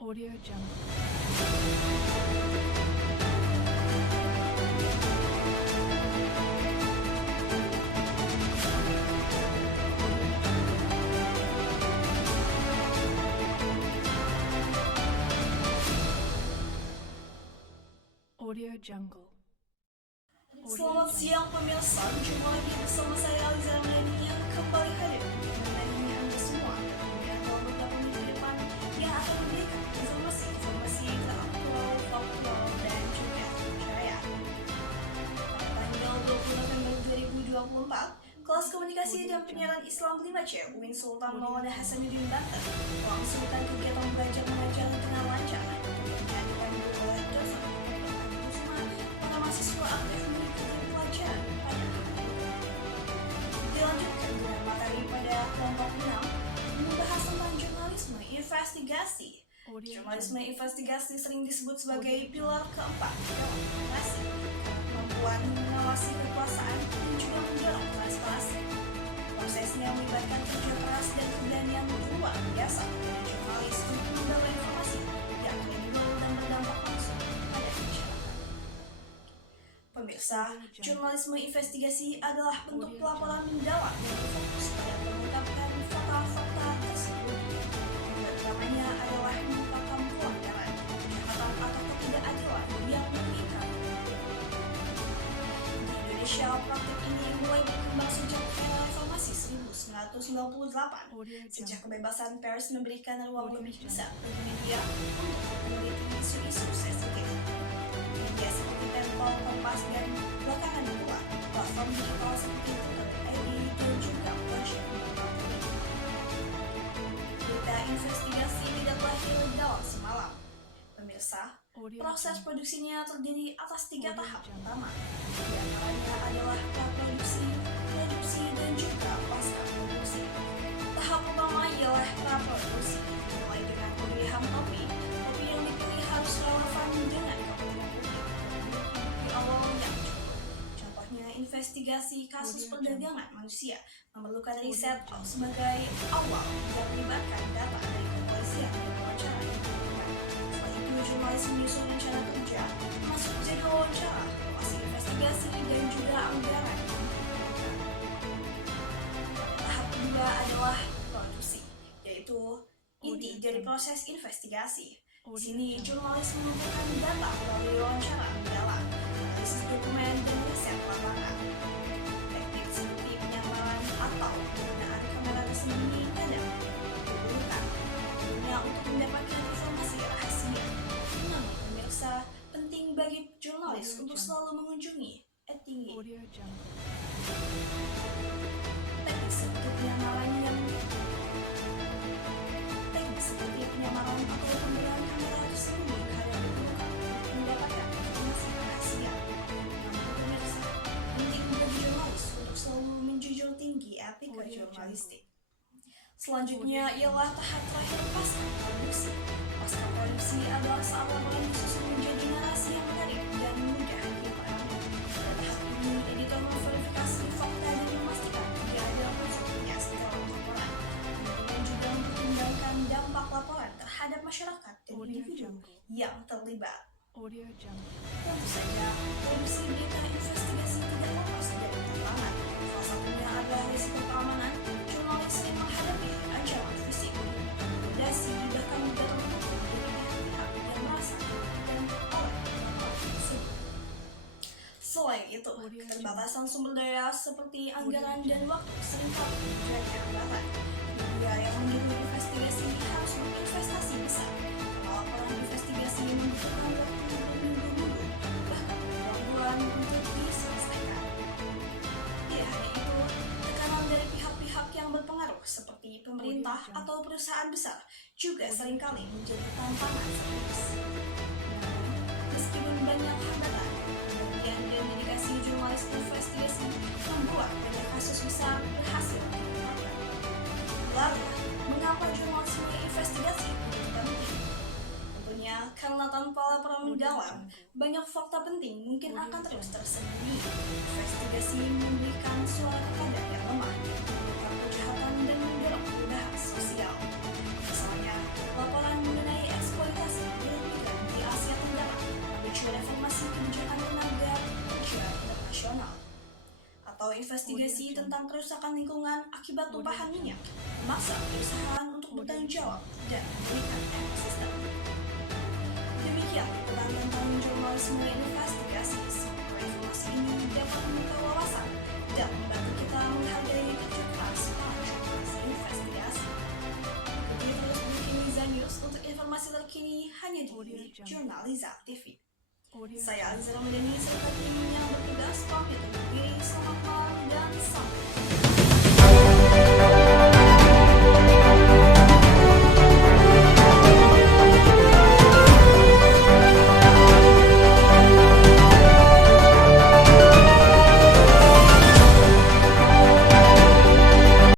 Audio Jungle. Audio Jungle. Selamat siang pemirsa, jumpa lagi bersama saya Aliza Ramdhani yang kembali hadir untuk menemani Anda semua dan dalam beberapa menit ke depan yang akan memberikan informasi teraktual, faktual, dan juga terpercaya. Pada tanggal 20 November 2024, kelas komunikasi dan penyiaran Islam 5C UIN Sultan Maulana Hasanuddin Banten melangsungkan kegiatan belajar mengajar dengan lancar yang dipandu oleh dosen para mahasiswa aktif mengikuti pelajaran pada hari ini. Dilanjutkan dengan materi pada kelompok 6 membahas tentang jurnalisme investigasi. Jurnalisme investigasi sering disebut sebagai pilar keempat dalam demokrasi, kemampuan mengawasi kekuasaan dan juga mendorong transparansi. Prosesnya melibatkan kerja keras dan keberanian luar biasa dari jurnalis untuk membawa informasi yang kredibel dan berdampak langsung pada masyarakat. Pemirsa, jurnalisme investigasi adalah bentuk pelaporan mendalam yang berfokus pada mengungkapkan fakta-fakta tersebut. Tujuan utamanya adalah mengungkapkan pelanggaran, kejahatan atau ketidakadilan yang menimpa. Di Indonesia, praktik ini mulai berkembang sejak era reformasi 1998. Sejak kebebasan pers memberikan ruang lebih besar bagi media untuk meneliti isu-isu sensitif. Media seperti Tempo, Kompas, dan belakangan pula platform digital seperti Twitter, ID, dan juga Watcher membantu. Berita investigasi tidak lahir dalam semalam. Pemirsa, proses produksinya terdiri atas 3 tahap utama. Di antaranya adalah praproduksi, produksi, dan juga pasca produksi. Tahap pertama ialah praproduksi, mulai dengan pemilihan topik yang dipilih harus relevan dengan kebutuhan publik di awal yang cukup. Contohnya investigasi kasus perdagangan manusia memerlukan riset sebagai awal yang melibatkan data dari kepolisian dan wawancara yang dilakukan. Setelah itu jurnalis menyusun rencana kerja, masuk jadwal wawancara, lokasi investigasi, dan juga anggaran yang diperlukan. Pada tahap kedua adalah produksi, yaitu inti dari proses investigasi. Di sini jurnalis mengumpulkan data melalui wawancara mendalam, analisis dokumen, dan riset lapangan. Teknik seperti penyamaran atau penggunaan kamera tersembunyi kadang diperlukan tentunya untuk mendapatkan informasi rahasia. Namun pemirsa, penting bagi jurnalis untuk selalu mengunjungi tinggi. Teknik seperti penyamaran atau penggunaan kamera tersembunyi kadang diperlukan untuk mendapatkan informasi rahasia. Namun pemirsa, penting bagi jurnalis untuk selalu menjunjung tinggi etika jurnalistik. Selanjutnya ialah tahap terakhir pasca produksi. Pasca produksi adalah saat laporan disusun menjadi narasi yang menarik dan mudah dipahami. Pada tahap ini, editor memverifikasi fakta dan memastikan tidak ada unsur bias dalam laporan. Kemudian juga mempertimbangkan dampak laporan terhadap masyarakat dan individu yang terlibat. Tentu saja, produksi berita investigasi tidak lepas dari tantangan. Salah satunya adalah risiko keamanan. Jurnalis sering menghadapi ancaman fisik, intimidasi, bahkan gugatan hukum dari pihak-pihak yang merasa dirugikan oleh laporan tersebut. Selain itu, keterbatasan sumber daya seperti anggaran dan waktu seringkali menjadi hambatan. Media yang mendukung investigasi harus berinvestasi besar. Kalau laporan investigasi membutuhkan waktu berminggu-minggu, bahkan bulan-bulan untuk diselesaikan. Tidak hanya itu, tekanan dari pihak-pihak yang berpengaruh seperti pemerintah atau perusahaan besar juga seringkali menjadi tantangan serius. Namun, meskipun banyak hambatan, kemudian dan dedikasi jurnalis investigasi membuat banyak kasus besar berhasil diungkapkan. Lalu, mengapa jurnalisme investigasi begitu penting? Tentunya karena tanpa laporan mendalam, banyak fakta penting mungkin akan terus tersembunyi. Investigasi memberikan suara kepada yang lemah, mengungkap kejahatan dan mendorong perubahan sosial. Misalnya, laporan mengenai eksploitasi investigasi tentang kerusakan lingkungan akibat tumpahan minyak, memaksa perusahaan untuk bertanggung jawab dan memulihkan ekosistem. Demikian liputan tentang jurnalisme investigasi. Semoga informasi ini dapat membuka wawasan dan membantu kita menghargai kerja keras para jurnalis investigasi. Ikuti terus Bukiniza News untuk informasi terkini hanya di Jurnaliza TV. Saya Aliza Ramadhani serta tim yang bertugas pamit undur diri. Selamat malam dan sampai jumpa.